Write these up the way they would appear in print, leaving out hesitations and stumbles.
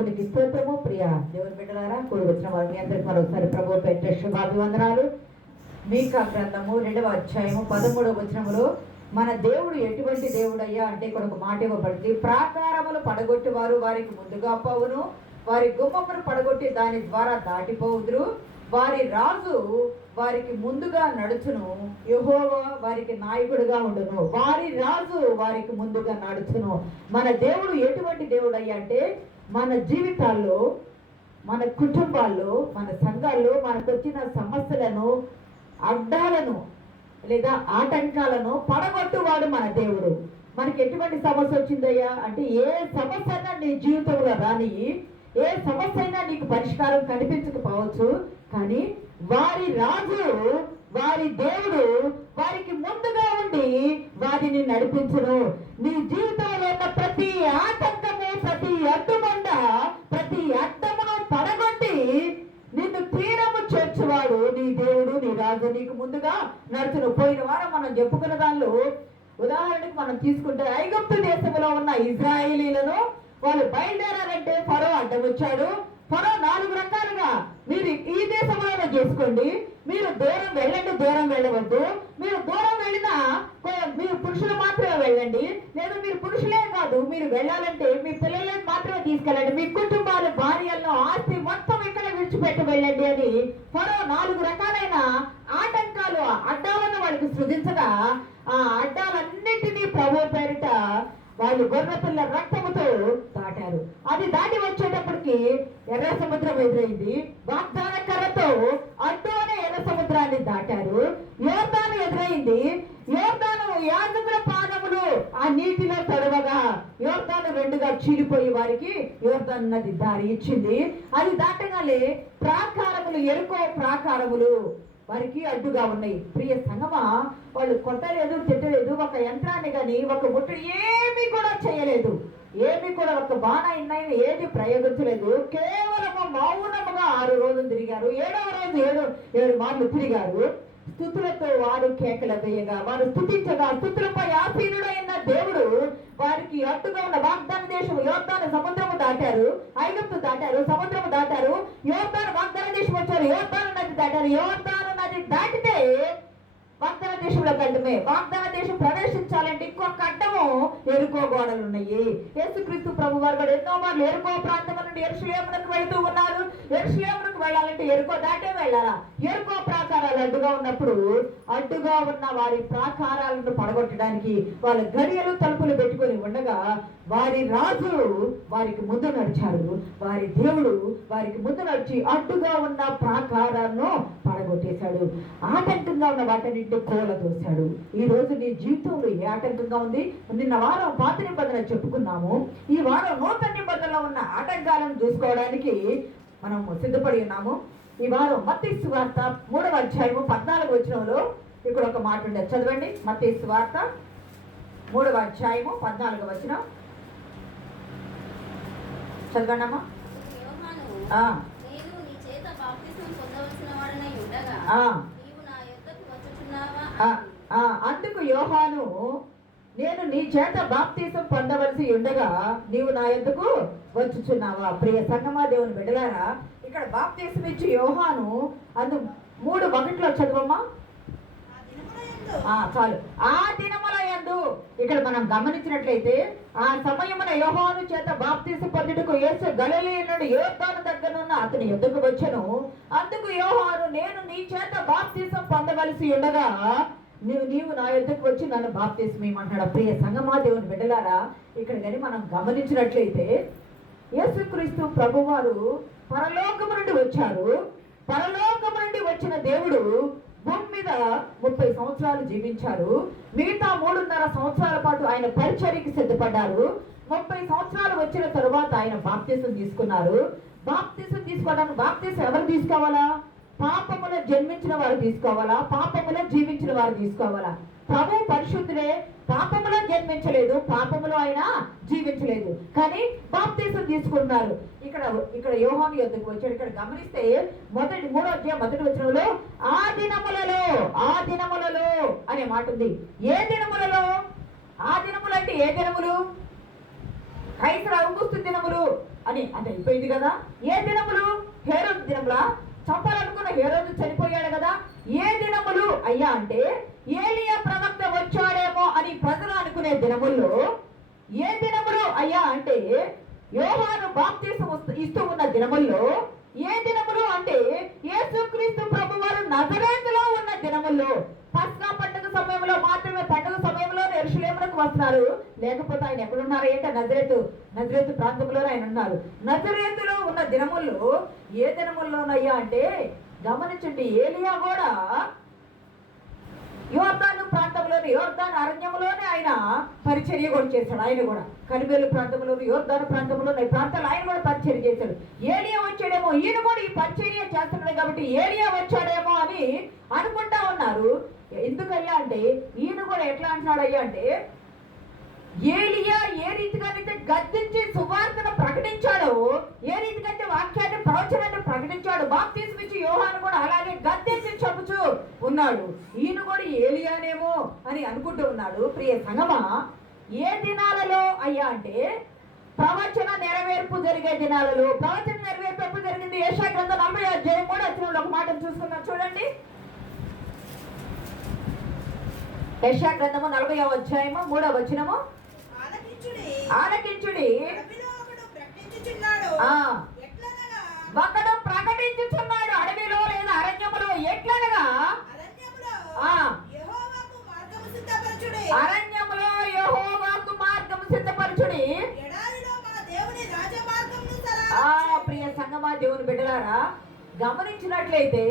దేవునికి స్తోత్రము. ప్రియ దేవుని బిడ్డలారా, కూడి వచ్చిన వారిని అందరికి మరొకసారి ప్రభు పెట్టే శుభాభివందనాలు. మీకా గ్రంథము 2వ అధ్యాయము 13వ వచనములో మన దేవుడు ఎటువంటి దేవుడయ్యా అంటే ఇక్కడ ఒక మాట ఇవ్వబడింది. ప్రాకారములు పడగొట్టి వారు వారికి ముందుగా పోవును, వారి గుమ్మమును పడగొట్టి దాని ద్వారా దాటిపోవుదురు, వారి రాజు వారికి ముందుగా నడుచును, యెహోవా వారికి నాయకుడిగా ఉండును. వారి రాజు వారికి ముందుగా నడుచును. మన దేవుడు ఎటువంటి దేవుడు అయ్యా అంటే మన జీవితాల్లో, మన కుటుంబాల్లో, మన సంఘాల్లో మనకు వచ్చిన సమస్యలను, అడ్డాలను లేదా ఆటంకాలను పడగొట్టువాడు మన దేవుడు. మనకి ఎటువంటి సమస్య వచ్చిందయ్యా అంటే ఏ సమస్య అయినా నీ జీవితంలో రాని, ఏ సమస్య అయినా నీకు పరిష్కారం కనిపించకపోవచ్చు, కానీ వారి రాజు, వారి దేవుడు వారికి ముందుగా ఉండి వారిని నడిపించును. నీ జీవితంలో ఉన్న ప్రతి ఆటంకము, ప్రతి అడ్డుమండ, ప్రతి అడ్డమును పడగొట్టి నిన్ను తీరము చేర్చువాడు నీ దేవుడు, నీ రాజు నీకు ముందుగా నడుచును. పోయిన వారం మనం చెప్పుకున్న దానిలో ఉదాహరణకు మనం తీసుకుంటే ఐగుప్తు దేశంలో ఉన్న ఇజ్రాయేలీలను వాళ్ళు బయలుదేరారంటే ఫరో అడ్డం వచ్చాడు. ఫరో 4 రకాలుగా మీరు ఈ దేశంలోనే చేసుకోండి, మీరు దూరం వెళ్ళండి, దూరం వెళ్ళవద్దు, మీరు దూరం వెళ్ళినా మీరు పురుషులు మాత్రమే వెళ్ళండి, లేదా మీరు పురుషులే కాదు మీరు వెళ్ళాలంటే మీ పిల్లలను మాత్రమే తీసుకెళ్ళండి, మీ కుటుంబాలు, భార్యలను, ఆస్తి మొత్తం ఇక్కడ విడిచిపెట్టి వెళ్ళండి అని ఫరో 4 రకాలైన ఆటంకాలు, అడ్డాలను వాళ్ళకి సృజించగా ఆ అడ్డాలన్నిటినీ ప్రభు పేరిట వాళ్ళు గొర్రెపిల్ల రక్తముతో దాటారు. అది దాటి వచ్చేటప్పటికి ఎర్ర సముద్రం ఎదురైంది. వాగ్దాన కర్రతో అడ్డు అనే ఎర్ర సముద్రాన్ని దాటారు. యోర్దాను ఎదురైంది. యోర్దాను యాజకుల పాదములు ఆ నీటిలో తడవగా యోర్దాను 2గా చీలిపోయి వారికి యోర్దాను నది దారి ఇచ్చింది. అది దాటగానే ప్రాకారములు, ఎరుకో ప్రాకారములు వారికి అడ్డుగా ఉన్నాయి. ప్రియ సంగమా, వాళ్ళు కొట్టలేదు, తిట్టలేదు, ఒక యంత్రాన్ని కానీ ఒక ముట్టడి ఏమీ కూడా చేయలేదు, ఏమీ కూడా ఒక బాణ ఏది ప్రయోగించలేదు. కేవలము మౌనముగా 6 రోజులు తిరిగారు. 7వ రోజు 7 మార్లు తిరిగారు. స్తుతులతో వారు కేకలు వేయగా, వారు స్తుతించగా, స్తుతులపై ఆసీనుడైన దేవుడు వారికి అడ్డుగా ఉన్న వాగ్దాన దేశం యోర్దాను సముద్రము దాటారు, ఐగుప్తు దాటారు, సముద్రము దాటారు, యోర్దాను వాగ్దాన దేశం వచ్చారు, యోర్దాను నది దాటారు. యోర్దాను నది దాటితే వాగ్దాన దేశంలో వెళ్ళడమే. వాగ్దాన దేశం ప్రవేశించాలంటే ఇంకొక అడ్డము ఎరుకో గోడలు ఉన్నాయి. యేసుక్రీస్తు ప్రభు వారు కూడా ఎన్నో మార్లు ఎరుకో ప్రాంతం నుండి యెరూషలేమునకు వెళ్తూ ఉన్నారు. యెరూషలేమునకు వెళ్ళాలంటే ఎరుకో దాటే వెళ్ళాలా. ఎరుకో ప్రాకారాలు అడ్డుగా ఉన్నప్పుడు అడ్డుగా ఉన్న వారి ప్రాకారాలను పడగొట్టడానికి వాళ్ళ గడియలు, తలుపులు పెట్టుకొని ఉండగా వారి రాజు వారికి ముందు నడిచారు. వారి దేవుడు వారికి ముందు నడిచి అడ్డుగా ఉన్న ప్రాకారాలను పడగొట్టేశాడు. ఆటంకంగా ఉన్న వాటిని కూలదోశాడు. ఈ రోజు నీ జీవితంలో ఏ ఆటంకంగా ఉంది? నిన్న వారం పాత నిబంధన చెప్పుకున్నాము. ఈ వారం నూతన నిబంధనలో ఉన్న ఆటంకాలను చూసుకోవడానికి మనం సిద్ధపడి ఉన్నాము. ఈ వారం మత్తయి సువార్త 3వ అధ్యాయము 14వ వచనంలో ఇక్కడ ఒక మాట ఉండేది. చదవండి. మత్తయి సువార్త 3వ అధ్యాయము 14వ వచనం చదవండి అమ్మా. అందుకు యోహాను, నేను నీ చేత బాప్తీసం పొందవలసి ఉండగా నీవు నా యొద్దకు వచ్చుచున్నావా? ప్రియ సంగమా, దేవుని బిడ్డలారా, ఇక్కడ బాప్తీసం ఇచ్చి యోహాను 3:1 చదవమ్మా. చాలు. ఆ దినముల యందు, ఇక్కడ మనం గమనించినట్లయితే ఆ సమయమున యోహాను చేత బాప్తీసం పొందుటకు యేసు గలిలయ నుండి యోర్దాను దగ్గరనున్న అతని యొద్దకు వచ్చెను. అందుకు యోహాను, నేను నీ చేత బాప్తీసం పొందవలసి ఉండగా నీవు నా యొద్దకు వచ్చి నన్ను బాప్తీసం ఇవ్వమంటాడు. ప్రియ సంగమా, దేవుని బిడ్డలారా, ఇక్కడ కానీ మనం గమనించినట్లయితే యేసుక్రీస్తు ప్రభువారు పరలోకము నుండి వచ్చారు. పరలోకము నుండి వచ్చిన దేవుడు భూమి మీద 30 సంవత్సరాలు జీవించారు. మిగతా 3.5 సంవత్సరాల పాటు ఆయన పరిచర్యకి సిద్ధపడ్డారు. 30 సంవత్సరాలు వచ్చిన తరువాత ఆయన బాప్తీసం తీసుకున్నారు. బాప్తీసం తీసుకోవడానికి బాప్తీసం ఎవరు తీసుకోవాలా? పాపములో జన్మించిన వారు తీసుకోవాలా? పాపములో జీవించిన వారు తీసుకోవాలా? ప్రభు పరిశుద్ధులే, పాపములో జన్మించలేదు, పాపములో ఆయన జీవించలేదు, కానీ బాప్తీసం తీసుకున్నారు. ఇక్కడ యోహాను యొద్దకు వచ్చాడు. ఇక్కడ గమనిస్తే 3వ అధ్యాయం 1వ వచనంలో ఆ దినములలో అనే మాట ఉంది. ఏ దినములలో? ఆ దినములు అంటే ఏ దినములు? క్రైస్తవ ఔగుస్తు దినములు, అని అది అయిపోయింది కదా. ఏ దినములు? హేరోదు దినములా? చంపాలనుకున్న హేరోదు చనిపోయాడు కదా. ఏ దినములు అయ్యా అంటే ఏలియా ప్రవక్త వచ్చాడేమో అని ప్రజలు అనుకునే దినముల్లో. ఏ దినములు అయ్యా అంటే యోహాను బాప్తిసం ఇస్తూ ఉన్న దినముల్లో. ఏ దినములు అంటే యేసుక్రీస్తు ప్రభువారు నజరేతులో ఉన్న దినముల్లో. పస్కా పండుగ సమయంలో మాత్రమే, పండుగ సమయంలో యెరూషలేమునకు వస్తున్నారు. లేకపోతే ఆయన ఎక్కడున్నారు అంటే నజరేతు ప్రాంతంలో ఆయన ఉన్నారు. నజరేతులో ఉన్న దినముల్లో. ఏ దినముల్లోనయ్యా అంటే గమనించండి, ఏలియా కూడా యోర్దాను ప్రాంతంలోని, యోర్దాను అరణ్యంలోనే ఆయన పరిచర్య కూడా చేశాడు. ఆయన కూడా కరిమేలు ప్రాంతంలోని, యోర్దాను ప్రాంతంలోని ప్రాంతాలు ఆయన కూడా పరిచర్య చేశాడు. ఏలియా వచ్చాడేమో, ఈయన కూడా ఈ పరిచర్య చేస్తున్నాడు కాబట్టి ఏలియా వచ్చాడేమో అని అనుకుంటా ఉన్నారు. ఎందుకయ్యా అంటే ఈయన కూడా ఎట్లా అంటున్నాడయ్యా అంటే ఏలియా ఏ రీతిగానైతే గద్దించి సువార్తను ప్రకటించాడో, ఏ రీతికైతే వాక్యాన్ని ప్రవచనాన్ని ప్రకటించాడు, బాప్తిసం ఇచ్చి యోహాను కూడా అలాగే గద్దించి చెబుతూ ఉన్నాడు. ఈయన కూడా ఏలియానేమో అని అనుకుంటూ ఉన్నాడు. ప్రియ సంగమా, ఏ దినాలలో అయ్యా అంటే ప్రవచన నెరవేర్పు జరిగే దినాలలో. ప్రవచన నెరవేర్పు ఎప్పుడు జరిగింది? యెషయా గ్రంథం 40వ అధ్యాయం 3వ వచనంలో ఒక మాట చూసుకున్నాం చూడండి. యెషయా గ్రంథము 40వ అధ్యాయము 3వ వచనము. ఆలకించుడి, ఒకడు ప్రకటించుచున్నాడు అడవిలో లేదా అరణ్యములో. ఎట్లనగా అరణ్యములో యెహోవాకు మార్గము సిద్ధపరచుడి. ప్రియ సంగమా, దేవుని బిడ్డలారా, గమనించినట్లయితే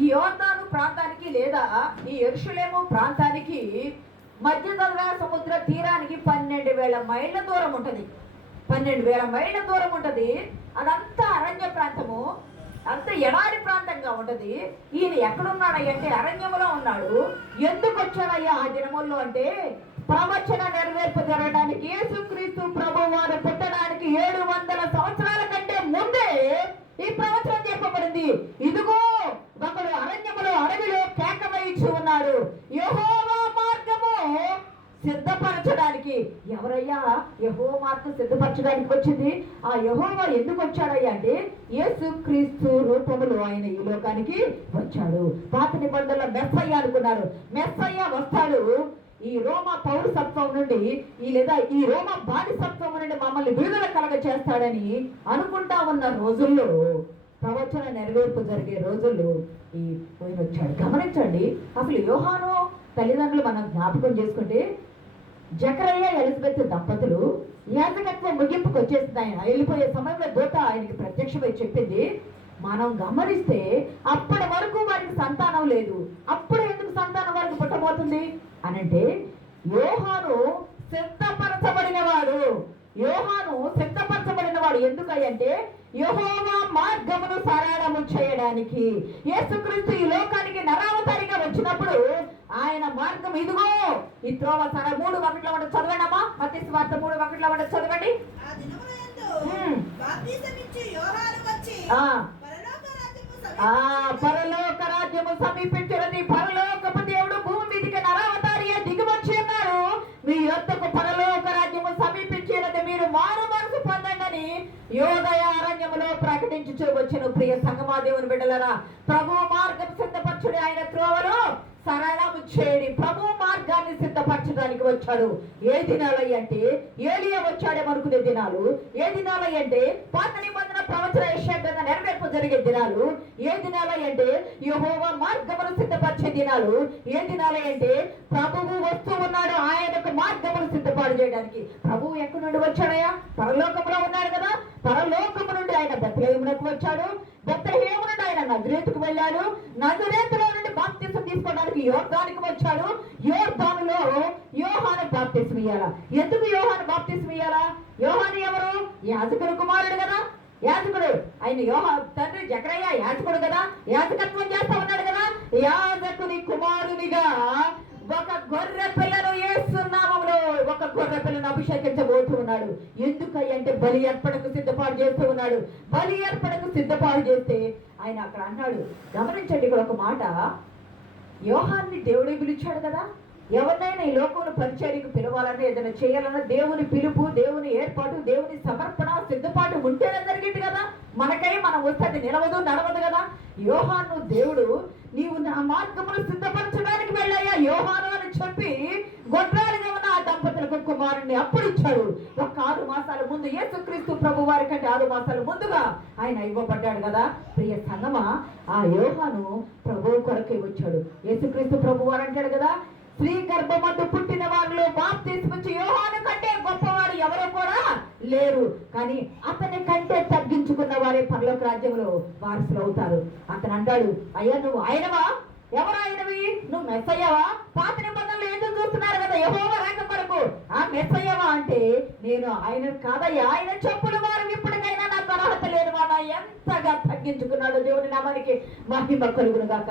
ఈ యోర్దాను ప్రాంతానికి లేదా ఈ యెరూషలేము ప్రాంతానికి మధ్యధరా సముద్ర తీరానికి 12,000 మైళ్ళ దూరం ఉంటుంది. 12,000 మైళ్ళ దూరం ఉంటుంది. అదంతా అరణ్య ప్రాంతము, అంత ఎడారి ప్రాంతంగా ఉంటుంది. ఈయన ఎక్కడున్నాడయ్య అంటే అరణ్యములో ఉన్నాడు. ఎందుకు వచ్చాడయ్యా ఆ దినముల్లో అంటే ప్రవచన నెరవేర్పు జరగడానికి, యేసుక్రీస్తు ప్రభు వారు పుట్టడానికి 700 సంవత్సరాల కంటే ముందే ఈ ప్రవచనం చెప్పబడింది. ఇదిగో ఒకడు అరణ్యములో అడవిలో కేకవేయిచు ఉన్నాడు, యెహోవా మార్గము సిద్ధపరచడానికి. ఎవరయ్యా యెహోవా మార్గం సిద్ధపరచడానికి వచ్చింది? ఆ యెహోవా ఎందుకు వచ్చాడయ్యా అంటే యేసుక్రీస్తు రూపములో ఆయన ఈ లోకానికి వచ్చాడు. పాత నిబంధనలో మెస్సయ్య అనుకున్నారు. మెస్సయ్య వస్తాడు ఈ రోమా పౌరసత్వం నుండి, ఈ రోమా బానిసత్వం నుండి మమ్మల్ని విడుదల కలగ చేస్తాడని అనుకుంటా ఉన్న రోజుల్లో, ప్రవచన నెరవేర్పు జరిగే రోజుల్లో ఈ పోయిన వచ్చాడు. గమనించండి, అసలు యోహాను తల్లిదండ్రులు మనం జ్ఞాపకం చేసుకుంటే జకరయ్య ఎలిజబెత్ దంపతులు యాజకత్వం ముగింపుకు వచ్చేసింది. ఆయన వెళ్ళిపోయే సమయంలో దూత ఆయనకి ప్రత్యక్షమై చెప్పింది. మనం గమనిస్తే అప్పటి వరకు వారికి సంతానం లేదు. అప్పుడు ఎందుకు సంతానం వారికి పుట్టబోతుంది అనంటే యోహాను సిద్ధపరచబడినవాడు. ఎందుకంటే యెహోవా మార్గమును సరళము చేయడానికి. యేసుక్రీస్తు ఈ లోకానికి నరావతారిగా వచ్చినప్పుడు ఆయన మార్గం ఇదిగో ఈ త్రోవ 3:1 చదవండమ్మా. మత్తయి వార్త 3:1 చదవండి. పరలోక రాజ్యము సమీపించినది. పరలోకపు దేవుడు భూమి మీదకి నరావతారి దిగి వచ్చి ఉన్నారు. మీ యొద్దకు పరలోక రాజ్యము సమీపించినది, మీరు మారు మనసు పొందండి యోదయ అరణ్యములో ప్రకటించుచూ వచ్చెను. ప్రియ సంగమా, దేవుని బిడ్డలారా, ప్రభు మార్గం సిద్ధపరచుడి, ఆయన త్రోవలో సరళము చేయడి. ప్రభు మార్గాన్ని సిద్ధపరచడానికి వచ్చాడు. ఏ దినాలయ్యి అంటే ఏలియా వచ్చాడేమనుకునే దినాలు. ఏ దినాలయ్యి అంటే పాత నిబంధన ప్రవచన యెషయా గ్రంథం నెరవేర్పు జరిగే దినాలు. ఏ దినాలయ్యి అంటే యెహోవా మార్గమును సిద్ధపరిచే దినాలు. ఏ దినాలయ్యి అంటే ప్రభువు వస్తూ ఉన్నాడు ఆయనకు మార్గమును సిద్ధపాటు చేయడానికి. ప్రభువు ఎక్కడి నుండి వచ్చాడయ్యా? పరలోకంలో ఉన్నాడు కదా. పరలోకము నుండి ఆయన బెత్లెహేమునకు వచ్చాడు. బెత్లెహేము నుండి ఆయన నజరేతుకు వెళ్ళాడు. నజరేతులో నుండి బాప్తిసం తీసుకోవడానికి యోర్దానికి వచ్చాడు. యోర్దానులో యోహాను బాప్తిసం ఇయ్యాలా. ఎందుకు యోహాను బాప్తిసం ఇయ్యాలా? యోహాను ఎవరు? యాజకుడు కుమారుడు కదా. యాజకుడు ఆయన తండ్రి జకరయ్య యాజకుడు కదా. యాజకత్వం చేస్తా ఉన్నాడు కదా. యాజకుని కుమారునిగా ఒక గొర్రె పిల్లను యేసు నామములో ఒక గొర్రె పిల్లను అభిషేకించబోతూ ఉన్నాడు. ఎందుకంటే బలి అర్పణకు సిద్ధపాటు చేస్తూ ఉన్నాడు. బలి అర్పణకు సిద్ధపాటు చేస్తే ఆయన అక్కడ అన్నాడు. గమనించండి, ఇక్కడ ఒక మాట, యోహాన్ని దేవుడే పిలిచాడు కదా. ఎవరినైనా ఈ లోకంలో పరిచర్యకు పిలవాలన్నా ఏదైనా చేయాలన్నా దేవుని పిలుపు, దేవుని ఏర్పాటు, దేవుని సమర్పణ, సిద్ధపాటు ఉంటేనే జరిగింది కదా. మనకై మనం వస్తే అది నిలవదు, నడవదు కదా. యోహాను దేవుడు నీవు నా మార్గమును సిద్ధపరచడానికి వెళ్ళాయా యోహాను అని చెప్పి గొడ్రాలుగా ఉన్న ఆ దంపతులకు కుమారుణ్ణి అప్పుడు ఇచ్చాడు. ఒక 6 మాసాల ముందు యేసుక్రీస్తు ప్రభు వారి కంటే 6 మాసాల ముందుగా ఆయన ఇవ్వబడ్డాడు కదా. ప్రియ సంగమా, ఆ యోహాను ప్రభు కొరకే వచ్చాడు. యేసుక్రీస్తు ప్రభు వారు అంటాడు కదా, స్త్రీ గర్భమందు పుట్టిన వారిలో బాప్తిస్మిచ్చి యోహాను కంటే గొప్పవాడు ఎవరో కూడా లేరు, కానీ అతని కంటే తగ్గించుకున్న వారే పరలోక రాజ్యంలో వారసులు అవుతారు. అతను అంటాడు, అయ్యా నువ్వు ఆయనవా? ఎవరు ఆయనవి? నువ్వు మెస్సయ్యవా? పాత నిబంధనలు ఎందుకు చూస్తున్నారు కదా యెహోవా రాక కొరకు, ఆ మెస్సయ్యవా అంటే నేను ఆయన కాదయ్యా, ఆయన చెప్పులు వారు ఇప్పటికైనా నాకు అర్హత లేని వాడా. ఎంతగా తగ్గించుకున్నాడు. దేవుని నామానికి మహిమ కలుగును గాక.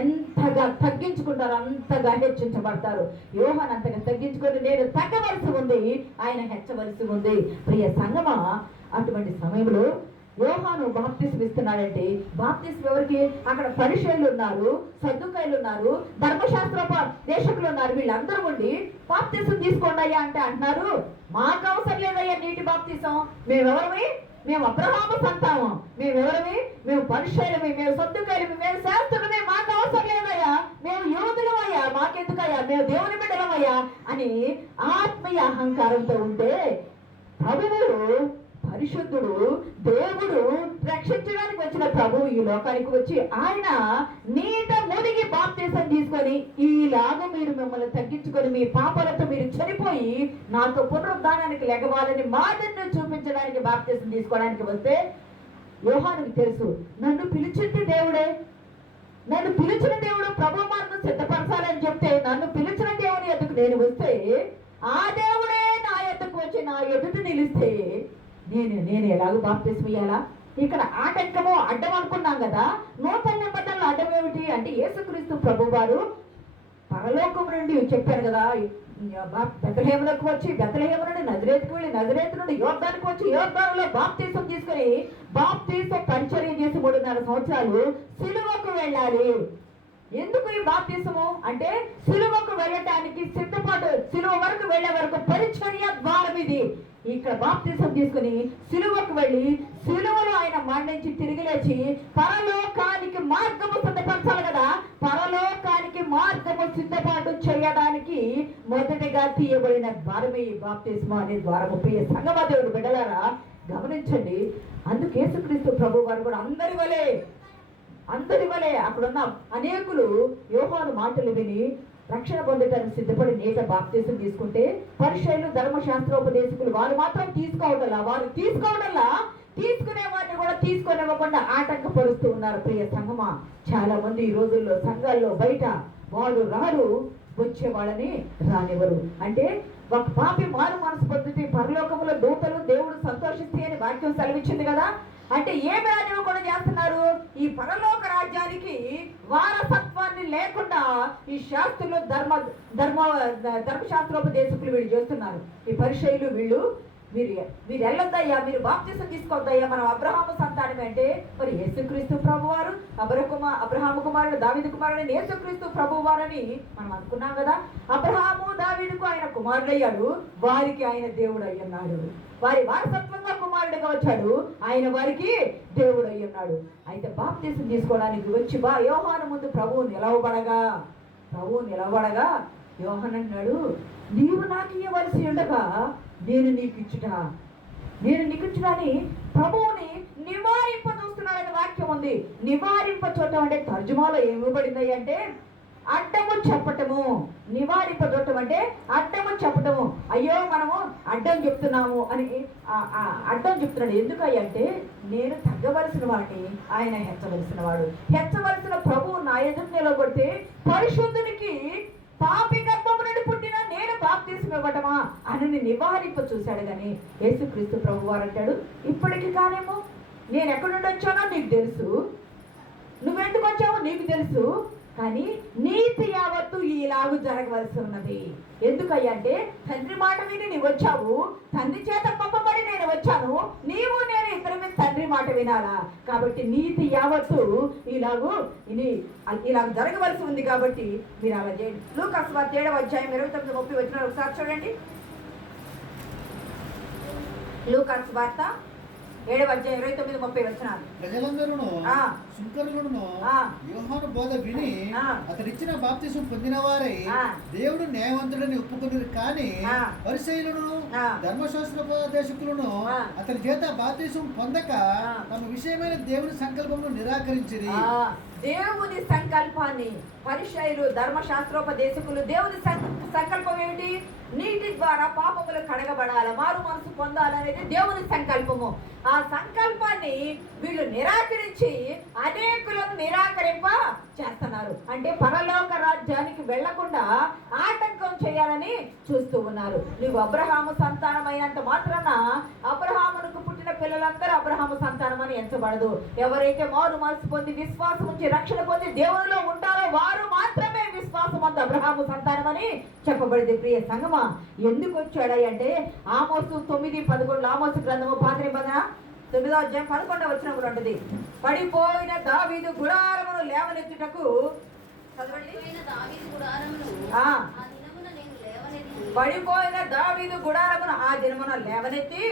ఎంతగా తగ్గించుకుంటారు అంతగా హెచ్చించబడతారు. యోహాను అంతగా తగ్గించుకొని నేను తగ్గవలసి ఉంది, ఆయన హెచ్చవలసి ఉంది. ప్రియ సంగమా, అటువంటి సమయంలో యోహాను బాప్తిస్మ ఇస్తున్నాడంటే బాప్తిస్మ ఎవరికి? అక్కడ పరిసయ్యులు ఉన్నారు, సద్దుకాయలు ఉన్నారు, ధర్మశాస్త్రోపదేశకులు ఉన్నారు. వీళ్ళందరూ ఉండి బాప్తిస్మ తీసుకోండి అయ్యా అంటే అంటున్నారు, మాకు అవసరం లేదయ్యా నీటి బాప్తిసం. మేమెవరమి? మేము అబ్రహాము సంతానం. మేమెవరమి? మేము పరిసయ్యులమి, మేము సద్దుకాయలమి, మేము శాస్త్రులమే. మాకు అవసరం లేదయ్యా, మేము యూదులమయ్యా, మాకెందుకయ్యా, మేము దేవుని బిడ్డలమయ్యా అని ఆత్మీయ అహంకారంతో ఉంటే ప్రభువు పరిశుద్ధుడు, దేవుడు, రక్షించడానికి వచ్చిన ప్రభువు ఈ లోకానికి వచ్చి ఆయన నీట మునిగి బాప్తిసం తీసుకొని ఈలాగా మీరు మిమ్మల్ని తగ్గించుకొని మీ పాపాలతో మీరు చనిపోయి నాతో పునరుద్ధానానికి లెగవాలని మాదిరిని చూపించడానికి బాప్తిసం తీసుకోవడానికి వస్తే యోహానుకి తెలుసు, నన్ను పిలిచింది దేవుడే, నన్ను పిలిచిన దేవుడు ప్రభు మార్గం సిద్ధపరచాలని చెప్తే నన్ను పిలిచిన దేవుని ఎదుకు నేను వస్తే ఆ దేవుడే నా ఎదుకు వచ్చి నా ఎదుట నిలిస్తే నేను ఎలాగో బాప్తిస్మ ఇయ్యాలా? ఇక్కడ ఆటంకము అడ్డం అనుకున్నాం కదా. నూతన నిబంధనలు అడ్డం ఏమిటి అంటే యేసుక్రీస్తు ప్రభు వారు పరలోకం నుండి చెప్పారు కదా, బెత్లెహేములకు వచ్చి బెత్లెహేము నుండి నజరేతుకు వెళ్ళి నజరేతు నుండి యోర్దానుకు వచ్చి యోర్దానులో బాప్తిసం తీసుకుని బాప్తిసం పరిచర్య చేసి 3.5 సంవత్సరాలు సిలువకు వెళ్ళాలి. ఎందుకు ఈ బాప్తిసము అంటే సిలువకు వెళ్ళటానికి సిద్ధపాటు, సిలువ వరకు వెళ్ళే వరకు పరిచర్య ద్వారం ఇది. ఇక్కడ బాప్తిసం తీసుకుని సిలువకు వెళ్ళి సిలువలో ఆయన మరణించి తిరిగి లేచి పరలోకానికి మార్గము సిద్ధపరచాలి కదా. పరలోకానికి మార్గము సిద్ధపాటు చేయడానికి మొదటిగా తీయబడిన ద్వారమే ఈ బాప్తిస్మ అనే ద్వారము. ప్రియ సంగమ దేవుడు బిడ్డలారా గమనించండి. అందుకు యేసుక్రీస్తు ప్రభు వారు కూడా అందరి వలె అక్కడున్న అనేకులు యోహాను మాటలు విని రక్షణ పొందటానికి సిద్ధపడి నేట బాప్తిసం తీసుకుంటే పరిసయ్యులు, ధర్మశాస్త్రోపదేశకులు వారు మాత్రం తీసుకోవడంలా తీసుకునే వారిని కూడా తీసుకొనివ్వకుండా ఆటంకపరుస్తూ ఉన్నారు. ప్రియ సంగమా, చాలా మంది ఈ రోజుల్లో సంఘాల్లో బయట వాడు రాడు, వచ్చే వాళ్ళని రానివ్వరు. అంటే ఒక పాపి మారు మనసు పొందితే పరలోకములో దూతలు దేవుడు సంతోషిస్తే అని వాక్యం సెలవిచ్చింది కదా. అంటే ఏమి రానివ్వకుండా చేస్తున్నారు? ఈ పరలోక రాజ్యానికి వారసత్వాన్ని లేకుండా ఈ శాస్త్రులు, ధర్మశాస్త్రోపదేశకులు వీళ్ళు చేస్తున్నారు. ఈ పరిసయ్యులు వీళ్ళు మీరు వెళ్ళొద్దయ్యా, మీరు బాప్తిసం తీసుకోవద్దయ్యా, మనం అబ్రహాము సంతానమే అంటే మరి యేసుక్రీస్తు ప్రభు వారు అబ్రహాము కుమారుడు దావీదు కుమారుడు యేసుక్రీస్తు ప్రభు వారని మనం అనుకున్నాం కదా. అబ్రహాము దావీదుకు ఆయన కుమారుడయ్యాడు, వారికి ఆయన దేవుడు అయ్యున్నాడు. వారి వారసత్వంగా కుమారుడిగా వచ్చాడు, ఆయన వారికి దేవుడు అయ్యున్నాడు. అయితే బాప్తిసం తీసుకోవడానికి వచ్చి యోహాను ముందు ప్రభువు నిలవబడగా యోహాను అన్నాడు, నీవు నాకు ఇవ్వవలసి ఉండగా నేను నీకు ఇచ్చుటని ప్రభువుని నివారింప చూస్తున్నాడని వాక్యం ఉంది. నివారింప చూడటం అంటే తర్జుమాలో ఏమిబడింది అంటే అడ్డము చెప్పటము. నివారింప చూడటం అంటే అడ్డము చెప్పటము. అయ్యో మనము అడ్డం చెప్తున్నాము అని అడ్డం చెప్తున్నాడు. ఎందుకయ్య అంటే నేను తగ్గవలసిన వాడిని, ఆయన హెచ్చవలసిన ప్రభువు నా ఎదురు నిలబడితే పరిశుద్ధునికి పాపి గర్భము నుండి పుట్టిన నేను బాప్తిసం ఇవ్వటమా అని నివారింప చూశాడు. కానీ యేసుక్రీస్తు ప్రభు వారు అంటాడు, ఇప్పటికి కానేమో నేను ఎక్కడి నుండి వచ్చానో నీకు తెలుసు, నువ్వెందుకు వచ్చావో నీకు తెలుసు, కానీ నీతి యావత్తు ఈలాగు జరగవలసి ఉన్నది. ఎందుకయ్యా అంటే తండ్రి మాట విని నీవు వచ్చావు, తండ్రి చేత పంపబడి నేను నేను వచ్చాను, నీవు నేను ఇద్దరి మీద తండ్రి మాట వినాలా? కాబట్టి నీతి యావత్తు ఇలా జరగవలసి ఉంది. కాబట్టి మీరు అలా చేయండి. లూకా సువార్త 7వ అధ్యాయం 29-30 వచనాలు ఒకసారి చూడండి. లూకా సువార్త 7వ అధ్యాయం 29-30 వచనాలు. ప్రజలందరూ సుంకరులను యోహాను బోధ విని అతడిచ్చిన బాప్తిసం పొందిన వారై దేవుడు న్యాయవంతుడని ఒప్పుకున్నారు. కానీ పరిసయ్యులను ధర్మశాస్త్రోపదేశకులను అతని చేత బాప్తిసం పొందక తమ విషయమైన దేవుని సంకల్పమును నిరాకరించిరి. దేవుని సంకల్పాన్ని పరిసయ్యులు ధర్మశాస్త్రోపదేశకులు దేవుని సంకల్పం ఏమిటి? నీటి ద్వారా పాపములు కడగబడాలి, మారు మనసు పొందాలనేది దేవుని సంకల్పము. ఆ సంకల్పాన్ని వీళ్ళు నిరాకరించి అనేకులను నిరాకరింప చేస్తున్నారు. అంటే పరలోక రాజ్యానికి వెళ్లకుండా ఆటంకం చేయాలని చూస్తూ ఉన్నారు. నువ్వు అబ్రహాము సంతానమైనంత మాత్రాన అబ్రహామునకు పుట్టిన పిల్లలందరూ అబ్రహాము సంతానం అని ఎంచబడదు. ఎవరైతే మారు మనసు పొంది విశ్వాసం ఉంచి రక్షణ పొంది దేవునిలో ఉంటారో వారు మాత్రమే విశ్వాసం అంత అబ్రహాము సంతానం అని చెప్పబడింది. ప్రియ సంగమా, ఎందుకు వచ్చాడు అంటే ఆమోసు 9:11 ఆమోసు గ్రంథము పాత నిబంధన 9వ అధ్యాయం 11వ వచనంలో ఉంటుంది. పడిపోయిన దావీదు గుడారమును లేవనెత్తుటకు పడిపోయిన దావీదు గుడారమును ఆ దినమున లేవనెత్తి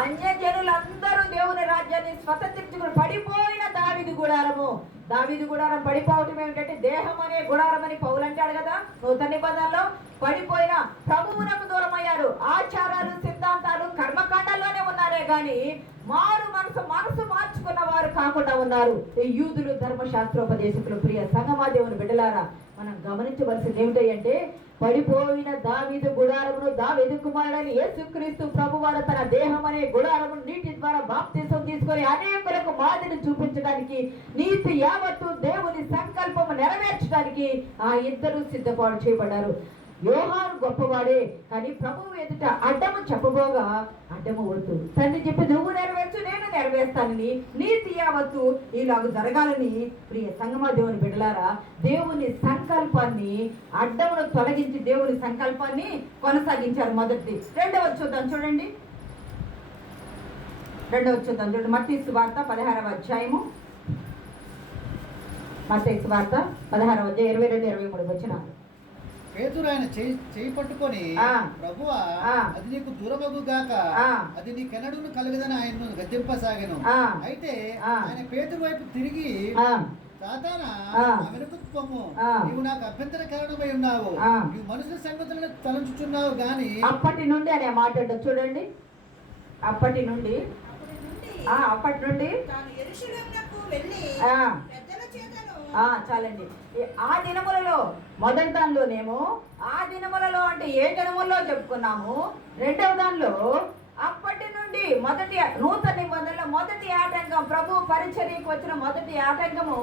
అన్యజనులందరూ దేవుని రాజ్యాన్ని స్వతంత్రించుకుని పడిపోయిన దావీదు గుడారం పడిపోవటం ఏమిటంటే దేహం అనే గుడారం అని పౌలు అంటాడు కదా నూతన నిబంధనలో. పడిపోయిన ప్రభువునకు దూరం అయ్యారు. ఆచారాలు సిద్ధాంతాలు కర్మకాండాల్లోనే ఉన్నారే గాని మారు మనసు మార్చుకున్న వారు కాకుండా ఉన్నారు ఈ యూదులు ధర్మశాస్త్రోపదేశకులు. ప్రియ సంగమా, దేవుని బిడ్డలారా, మనం గమనించవలసింది ఏమిటంటే పడిపోయిన దావీదు గుడారమును దావీదు కుమారుడైన యేసుక్రీస్తు ప్రభువారు తన దేహం అనే గుడారమును నీటి ద్వారా బాప్తిసం తీసుకొని అనేకులకు మాదిరి చూపించడానికి, నీతి యావత్తు దేవుని సంకల్పము నెరవేర్చడానికి ఆ ఇద్దరు సిద్ధపాటు చేయబడ్డారు. యోహాను గొప్పవాడే, కానీ ప్రభువు ఎదుట అడ్డము చెప్పబోగా అడ్డము వద్దు, తండ్రి చెప్పి నువ్వు నెరవేర్చు నేను నెరవేర్తానని, నీతి యావత్తు ఇలాగ జరగాలని. ప్రియ సంగమా, దేవుని బిడ్డలారా, దేవుని సంకల్పాన్ని అడ్డమును తొలగించి దేవుని సంకల్పాన్ని కొనసాగించారు. మొదటిది. రెండవ చూద్దాం చూడండి. మత్తయి సువార్త 16వ అధ్యాయము. మత్తయి సువార్త 16వ అధ్యాయం 22-23 వచనాలు. పేతురు ఆయన చేయి పట్టుకొని, ప్రభువా అది నీకు దూరమగు గాక, అది నీ కెనడును కలుగదని ఆయన్ను గద్దింపసాగెను. అయితే ఆయన పేతురు వైపు తిరిగి, సాతానా వెనుకకు పొమ్ము, నీవు నాకు అభ్యంతర కారణమై ఉన్నావు, నీవు మనుషుల సంగతులను తలంచుచున్నావు గాని. అప్పటి నుండి అనే మాట చూడండి. అప్పటి నుండి చాలండి. ఆ దినములలో మొదటి దానిలోనేమో, ఆ దినములలో అంటే ఏ దినములలో చెప్పుకున్నాము. రెండవ దానిలో అప్పటి నుండి మొదటి నూతన నిబంధనలో మొదటి ఆటంకం, ప్రభు పరిచర్యకు వచ్చిన మొదటి ఆటంకము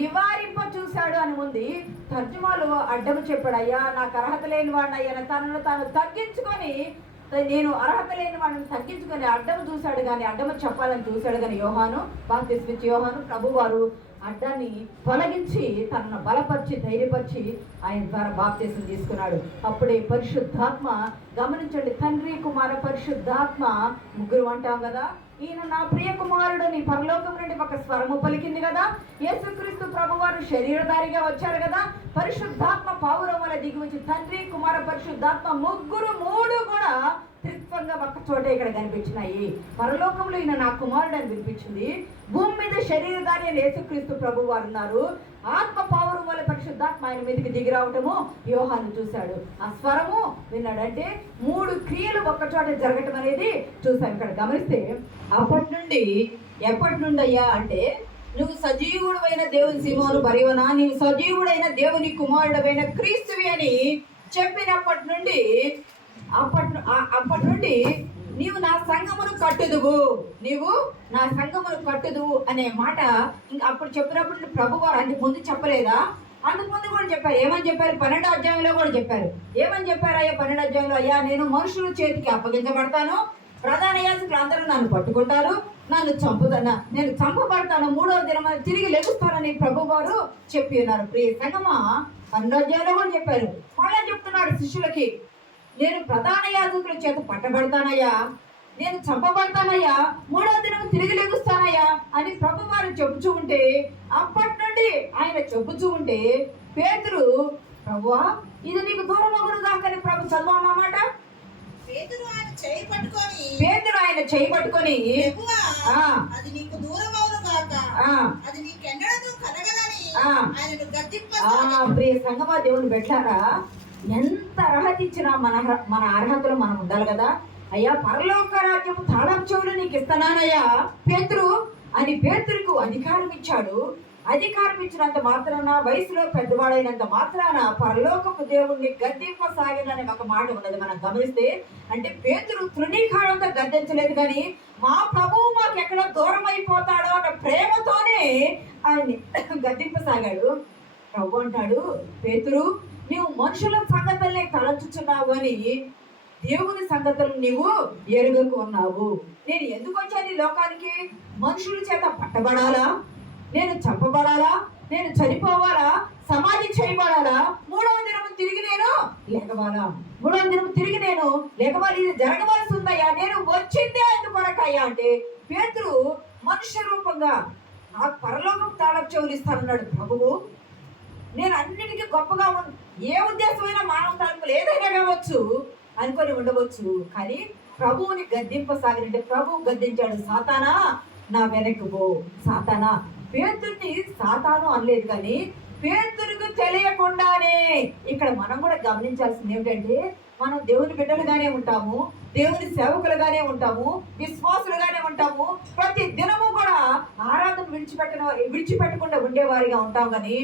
నివారింప చూశాడు అని ఉంది. తర్జుమాలు అడ్డము చెప్పాడు. అయ్యా నాకు అర్హత లేని వాడిని అయ్యా, తనను తాను తగ్గించుకొని, నేను అర్హత లేని వాడిని తగ్గించుకొని అడ్డము చూశాడు కానీ, అడ్డము చెప్పాలని చూశాడు కానీ యోహాను, బాప్తిస్మిచ్చి యోహాను ప్రభువారు అడ్డాన్ని తొలగించి తనను బలపరిచి ధైర్యపరిచి ఆయన ద్వారా బాప్తిసం తీసుకున్నాడు. అప్పుడే పరిశుద్ధాత్మ, గమనించండి, తండ్రి కుమార పరిశుద్ధాత్మ ముగ్గురు అంటాం కదా. ఈయన నా ప్రియ కుమారుడు నీ పరలోకం నుండి ఒక స్వరము పలికింది కదా. యేసుక్రీస్తు ప్రభువారు శరీరధారిగా వచ్చారు కదా. పరిశుద్ధాత్మ పావురం వల్ల దిగి వచ్చి తండ్రి కుమార పరిశుద్ధాత్మ మూడు కూడా త్రిత్వంగా ఒక్క చోట ఇక్కడ కనిపించినాయి. పరలోకంలో ఈయన నా కుమారుడు అని వినిపించింది. భూమి మీద శరీరధారి అని యేసుక్రీస్తు ప్రభు వారు ఉన్నారు. ఆత్మ పావురం వల్ల పరిశుద్ధాత్మ ఆయన మీదకి దిగి రావటము యోహాను చూశాడు. ఆ స్వరము విన్నాడు. అంటే 3 క్రియలు ఒక్క చోట జరగటం అనేది చూసాం. ఇక్కడ గమనిస్తే ఎప్పటి నుండి అయ్యా అంటే, నువ్వు సజీవుడైన దేవుని సిమోను బరియవనా, నీవు సజీవుడైన దేవుని కుమారుడైన క్రీస్తువి అని చెప్పినప్పటి నుండి, అప్పటి నుండి నీవు నా సంఘమును కట్టుదువు అనే మాట ఇంకా అప్పుడు చెప్పినప్పుడు ప్రభువారు అందుకు ముందు చెప్పలేదా? అందుకు ముందు కూడా చెప్పారు. ఏమని చెప్పారు? 12వ అధ్యాయంలో కూడా చెప్పారు. ఏమని చెప్పారు? అయ్యా 12వ అధ్యాయంలో, అయ్యా నేను మనుషుల చేతికి అప్పగించబడతాను, ప్రధాన యాజకులు అందరూ నన్ను పట్టుకుంటారు, నన్ను చంపుదన్నా, నేను చంపబడతాను, 3వ దినం తిరిగి లెగుస్తానని ప్రభు వారు చెప్పి ఉన్నారు. ప్రియ సంగమా, అన్నోధ్యాయులు కూడా చెప్పారు. మళ్ళా చెప్తున్నాడు శిష్యులకి, నేను ప్రధాన యాజకుల చేత పట్టబడతానయ్యా, నేను చంపబడతానయ్యా, 3వ దినం తిరిగి లెగుస్తానయ్యా అని ప్రభు వారు చెప్పుచూ ఉంటే, అప్పటి నుండి ఆయన చెప్పుచూ ఉంటే పేతురు, ప్రభువా ఇది నీకు దూరం అగును కాకని ప్రభు చదవమాట. పేతురు ఆయన చేయి పట్టుకొని అది నీకు దూరం అవును గాక, అది నీకెన్నడూ కలగదని ఆయనను గద్దింపసాగాడు. ప్రియ సంగమా, దేవుని పెట్టారా, ఎంత అర్హత ఇచ్చినా మన అర్హతలు మనం ఉండాలి కదా. అయ్యా పరలోక రాజ్యము తాళం చెవులు నీకు ఇస్తున్నానయ్యా పేతురు అని పేతురుకు అధికారం ఇచ్చాడు. అధికారం ఇచ్చినంత మాత్రాన, వయసులో పెద్దవాడైనంత మాత్రాన పరలోకపు దేవుణ్ణి గద్దింపసాగినని ఒక మాట ఉన్నది. మనం గమనిస్తే అంటే పేతురు తృణీకారంతో గద్దించలేదు, కానీ మా ప్రభువు మాకు ఎక్కడ దూరం అయిపోతాడో అన్న ప్రేమతోనే ఆయన్ని గద్దింపసాగాడు. ప్రభు అంటాడు, పేతురు నీవు మనుషుల సంగతుల్ని తలంచుచున్నావు అని దేవుని సంగతులు నీవు ఎరుగకు ఉన్నావు. నేను ఎందుకు వచ్చాను ఈ లోకానికి? మనుషుల చేత పట్టబడాలా, నేను చంపబడాలా, నేను చనిపోవాలా, సమాధి చేయబడాలా, 3వ దినం తిరిగి నేను లేకవాలా, 3వ దినం తిరిగి నేను లేకవాలి, ఇది జరగవలసి ఉందయ్యా, నేను వచ్చిందే ఎందుకొరకయ్యా అంటే పేతురు మనుష్య రూపంగా ఆ పరలోకం తాళం చెవులు ఇస్తానన్నాడు ప్రభువు. నేను అన్నిటికీ గొప్పగా ఏ ఉద్దేశమైనా మానవ తలుపులు ఏదైనా కావచ్చు అనుకొని ఉండవచ్చు, కానీ ప్రభువుని గద్దింపసాగినట్టే ప్రభువు గద్దించాడు, సాతానా నా వెనక్కు పో. సాతానా, పేతుర్ని సాతాను అనలేదు, కానీ పేతురుకు తెలియకుండానే. ఇక్కడ మనం కూడా గమనించాల్సింది ఏమిటంటే, మనం దేవుని బిడ్డలుగానే ఉంటాము, దేవుని సేవకులుగానే ఉంటాము, విశ్వాసులుగానే ఉంటాము, ప్రతి దినము కూడా ఆరాధన విడిచిపెట్టకుండా ఉండేవారిగా ఉంటాం. కానీ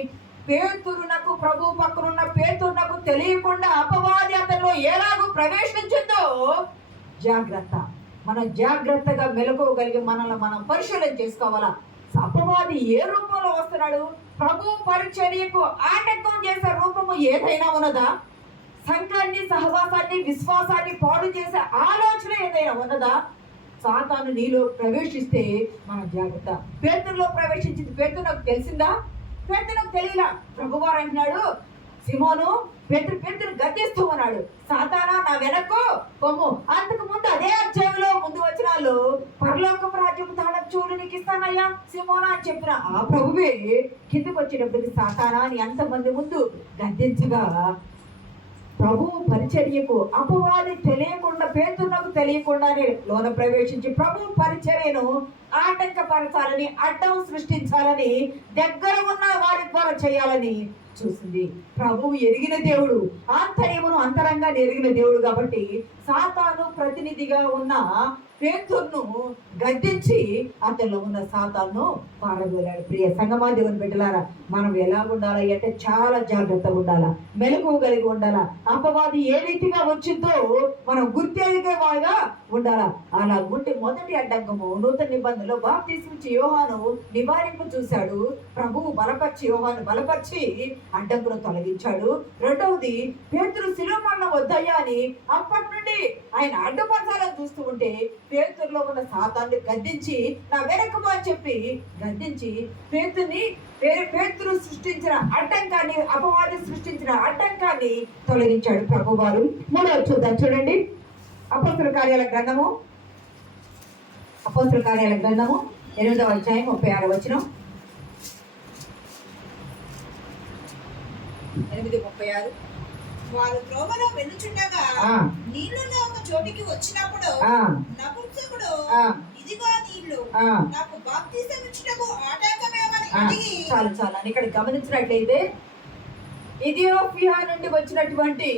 పేతురునకు, ప్రభు పక్కనున్న పేతురునకు తెలియకుండా అపవాది అతనిలో ఎలాగో ప్రవేశించిందో జాగ్రత్త. మనం జాగ్రత్తగా మెలకువగలిగి మనల్ని మనం పరిశీలన చేసుకోవాలా. అపవాది ఏ రూపంలో వస్తున్నాడు? ప్రభు పరిచర్యకు ఆటంకం చేసే రూపము ఏదైనా ఉన్నదా? సంఘాన్ని, సహవాసాన్ని, విశ్వాసాన్ని పాడు చేసే ఆలోచన ఏదైనా ఉన్నదా? సాతాను నీలో ప్రవేశిస్తే మనం జాగ్రత్త. పేతురులో ప్రవేశించింది పేతురు నాకు తెలిసిందా? పేతురు నాకు తెలియలా. ప్రభువారు అంటున్నాడు, సిమోను పేతురు గద్దిస్తూ ఉన్నాడు, సాతానా నా వెనక్కు పొమ్ము. అంతకు ముందు అదే అధ్యాయంలో ముందు వచనాల్లో పరలోకపు రాజ్యం తాళం చెవులు నీకు ఇస్తానయ్యా సిమోనా అని చెప్పిన ఆ ప్రభువే కిందకు వచ్చేటప్పటికి సాతానా అని అంతమంది ముందు గద్దించగా ప్రభువు పరిచర్యకు అపవాది తెలియకుండా, పేతురునకు తెలియకుండానే లోన ప్రవేశించి ప్రభు పరిచర్యను ఆటంకపరచాలని, అడ్డం సృష్టించాలని, దగ్గర ఉన్న వారి ద్వారా చేయాలని చూసింది. ప్రభువు ఎరిగిన దేవుడు, ఆంతర్యమును అంతరంగా ఎరిగిన దేవుడు కాబట్టి సాతాను ప్రతినిధిగా ఉన్న పేతురును గద్దించి అతనిలో ఉన్న సాతాను పారదోలాడు. ప్రియ సంగమా, దేవుని బిడ్డలారా, మనం ఎలా ఉండాలి అంటే చాలా జాగ్రత్తగా ఉండాలా, మెలకువ కలిగి ఉండాలా. అపవాది ఏ రీతిగా వచ్చిందో మనం గుర్తెరిగేవాగా ఉండాలా. అలా ఉంటే మొదటి అడ్డంకము నూతన నిబంధనలో బాప్తిస్మిచ్చి యోహాను నివారింపు చూశాడు. ప్రభువు బలపరిచి, యోహాను బలపరిచి అడ్డంకును తొలగించాడు. రెండవది, పేతురు శిలువ మరణం వద్దయ్యా అని అప్పటి నుండి ఆయన అడ్డుపరచాలని చూస్తూ ఉంటే పేతురులో ఉన్న సాతాన్ని గద్దించి నా వెనకము అని చెప్పి గద్దించి పేతురు సృష్టించిన అడ్డంకాన్ని, అపవాది సృష్టించిన అడ్డంకాన్ని తొలగించాడు ప్రభువారు. మూడవ చూద్దాం, చూడండి. అపోస్తుల కార్యాల గ్రంథము 8వ అధ్యాయం 36వ వచనం. 8:36. వారు త్రోవలో వెళ్ళుచుండగా నీళ్లలో ఒక చోటికి వచ్చినప్పుడు నపుంసకుడు, ఇదిగో నీళ్లు, నాకు బాప్తిసం ఇచ్చుటకు ఆటంకమేమని అడిగి. చాలు ఇక్కడ గమనించినట్లయితే ఇథియోపియా నుండి వచ్చినటువంటి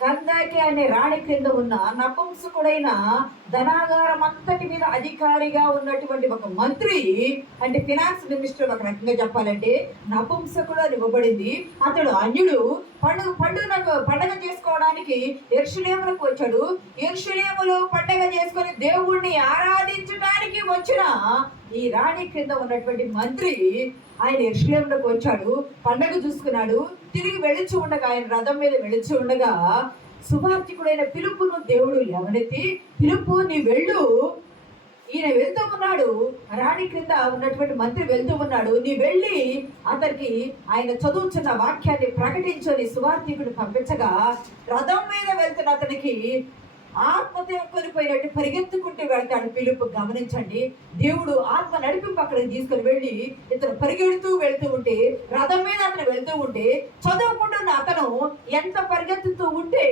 కందాకి అనే రాణి క్రింద ఉన్న నపుంసకుడైన ధనాగారం అంతటి మీద అధికారిగా ఉన్నటువంటి ఒక మంత్రి, అంటే ఫినాన్స్ మినిస్టర్ ఒక రకంగా చెప్పాలంటే, నపుంసకుడు అని ఇవ్వబడింది. అతడు అన్యుడు. పండుగ చేసుకోవడానికి యెరూషలేములకు వచ్చాడు. యెరూషలేములో పండుగ చేసుకొని దేవుణ్ణి ఆరాధించడానికి వచ్చిన ఈ రాణి క్రింద ఉన్నటువంటి మంత్రి ఆయన యెరూషలేములకు వచ్చాడు, పండుగ చూసుకున్నాడు. తిరిగి వెళుచు ఉండగా, ఆయన రథం మీద వెళుచు ఉండగా సువార్తికుడైన ఫిలిప్పును దేవుడు లేవనెత్తి, ఫిలిప్పు నీ వెళ్ళు, ఈయన వెళ్తూ ఉన్నాడు, రాణి క్రింద ఉన్నటువంటి మంత్రి వెళ్తూ ఉన్నాడు. నీ వెళ్ళి అతనికి ఆయన చదువుతున్న వాక్యాన్ని ప్రకటించని సువార్థికుడు పంపించగా రథం మీద వెళ్తున్న అతనికి ఆత్మతో కొనిపోయినట్టు పరిగెత్తుకుంటూ వెళ్తాడు ఫిలిప్పు. గమనించండి, దేవుడు ఆత్మ నడిపింపు అక్కడికి తీసుకుని వెళ్ళి ఇతను పరిగెడుతూ వెళ్తూ ఉంటే, రథం మీద అతను వెళ్తూ ఉంటే, చదువుకుంటున్న అతను ఎంత పరిగెత్తుతూ ఉంటే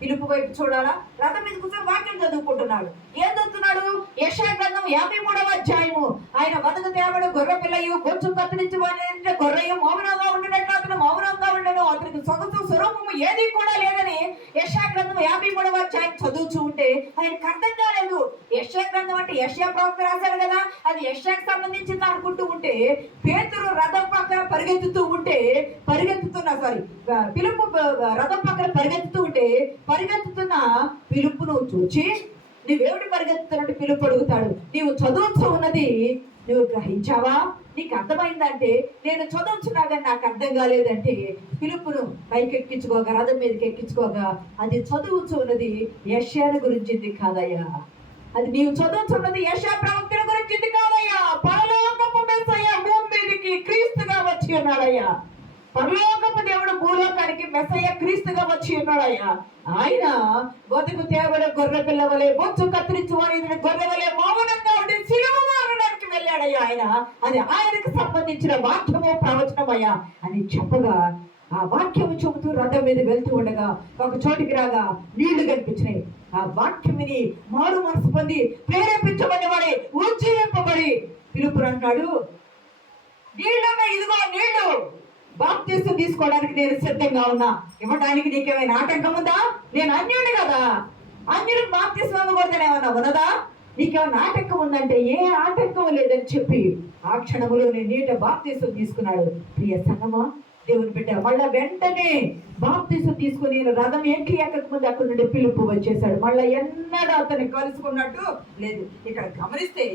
ఫిలిప్పు వైపు చూడాలా, రథం మీద కూర్చొని వాక్యం చదువుకుంటున్నాడు. ఏం చదువుతున్నాడు? యెషయా గ్రంథం 53వ అధ్యాయము. ఆయన వదకు తేవడు గొర్రె పిల్లయు కొంచెం కత్తిరించి గొర్రెయు మౌనంగా ఉండినట్లు అతను మౌనంగా ఉండను, అతనికి సొగసు స్వరూపము ఏది కూడా లేదని యెషయా గ్రంథం 53వ అధ్యాయం చదువుతూ ఉంటే ఆయనకు అర్థం కాలేదు. యెషయా గ్రంథం అంటే యెషయా ప్రవక్త రాశారు కదా, అది యెషయాకు సంబంధించింది అనుకుంటూ ఉంటే, పేతురు రథం పక్కన ఫిలిప్పు రథం పక్కన పరిగెత్తుతున్న ఫిలిప్పును చూచి, నువ్వేమిటి పరిగెత్తుతున్నట్టు ఫిలిప్పు అడుగుతాడు. నీవు చదువుతూ ఉన్నది నువ్వు గ్రహించావా? నీకు అర్థమైందంటే, నేను చదువుతున్నా కానీ నాకు అర్థం కాలేదంటే, ఫిలిప్పును పైకి ఎక్కించుకోగా, రథం మీదకి ఎక్కించుకోగా, అది చదువుతున్నది యెషయాను గురించింది కాదయ్యా, అది నీవు చదువుతున్నది యెషయా ప్రవక్తల గురించింది కాదయ్యా, పరలోకపు మెస్సయ్య భూమి మీదకి క్రీస్తుగా వచ్చి ఉన్నాడయ్యా. పరలోకపు దేవుడు భూలోకానికి మెస్సయ్య క్రీస్తుగా వచ్చి ఉన్నాడయ్యా. ఆయన బతుకు తేవడ గొర్రె పిల్ల వలె బొచ్చు కత్తిరించి వారి గొర్రె వలె మౌనంగా ఉండి సిలువ మారడానికి వెళ్ళాడయ్యా. అది ఆయనకు సంబంధించిన వాక్యము ప్రవచనమయ్యా అని చెప్పగా, ఆ వాక్యము చెబుతూ రథం మీద వెళ్తూ ఉండగా ఒక చోటికి రాగా నీళ్లు కనిపించినాయి. ఆ వాక్యం విని మారు మనసు పొంది ప్రేరేపించబడి వాడి ఉజ్జయింపబడి పిలుపురు అంటాడు, ఇదిగో నీళ్లు, బాప్తిసం తీసుకోవడానికి నేను సిద్ధంగా ఉన్నా, ఇవ్వడానికి నీకేమైనా ఆటంకం ఉందా? నేను అన్యుడు కదా, అన్యుడికి బాప్తిసం ఇవ్వకూడదని ఏమన్నా ఉన్నదా? నీకేమైనా ఆటంకం ఉందంటే ఏ ఆటంకం లేదని చెప్పి ఆ క్షణంలో నేను నీట బాప్తిసం తీసుకున్నాడు. ప్రియ సంగమా, దేవుని బిడ్డ, మళ్ళా వెంటనే బాప్తిసం తీసుకుని రథం ఎక్కక ముందు అక్కడి నుండి ఫిలిప్పు వచ్చేసాడు. మళ్ళా ఎన్నడూ అతన్ని కలుసుకున్నట్టు లేదు. ఇక్కడ గమనిస్తే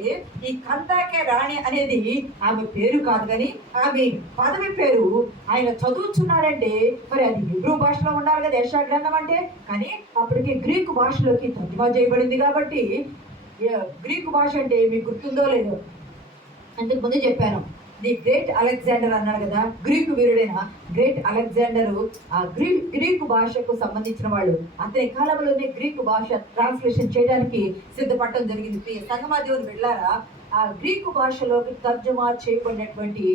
ఈ కందాకే రాణి అనేది ఆమె పేరు కాదు, కానీ ఆమె పదవి పేరు. ఆయన చదువుతున్నాడంటే మరి అది హిబ్రూ భాషలో ఉండాలి కదా యెషయా గ్రంథం అంటే, కానీ అప్పటికి గ్రీకు భాషలోకి తర్జుమా చేయబడింది. కాబట్టి గ్రీకు భాష అంటే మీకు గుర్తుందో లేదో, అంతకు ముందు చెప్పాను, ది గ్రేట్ అలెగ్జాండర్ అన్నాడు కదా, గ్రీకు వీరుడైన గ్రేట్ అలెగ్జాండరు ఆ గ్రీకు భాషకు సంబంధించిన వాళ్ళు. అతని కాలంలోనే గ్రీకు భాష ట్రాన్స్లేషన్ చేయడానికి సిద్ధపడటం జరిగింది. సంగమా దేవుని వెళ్ళారా, ఆ గ్రీకు భాషలోకి తర్జుమా చేయబడినటువంటి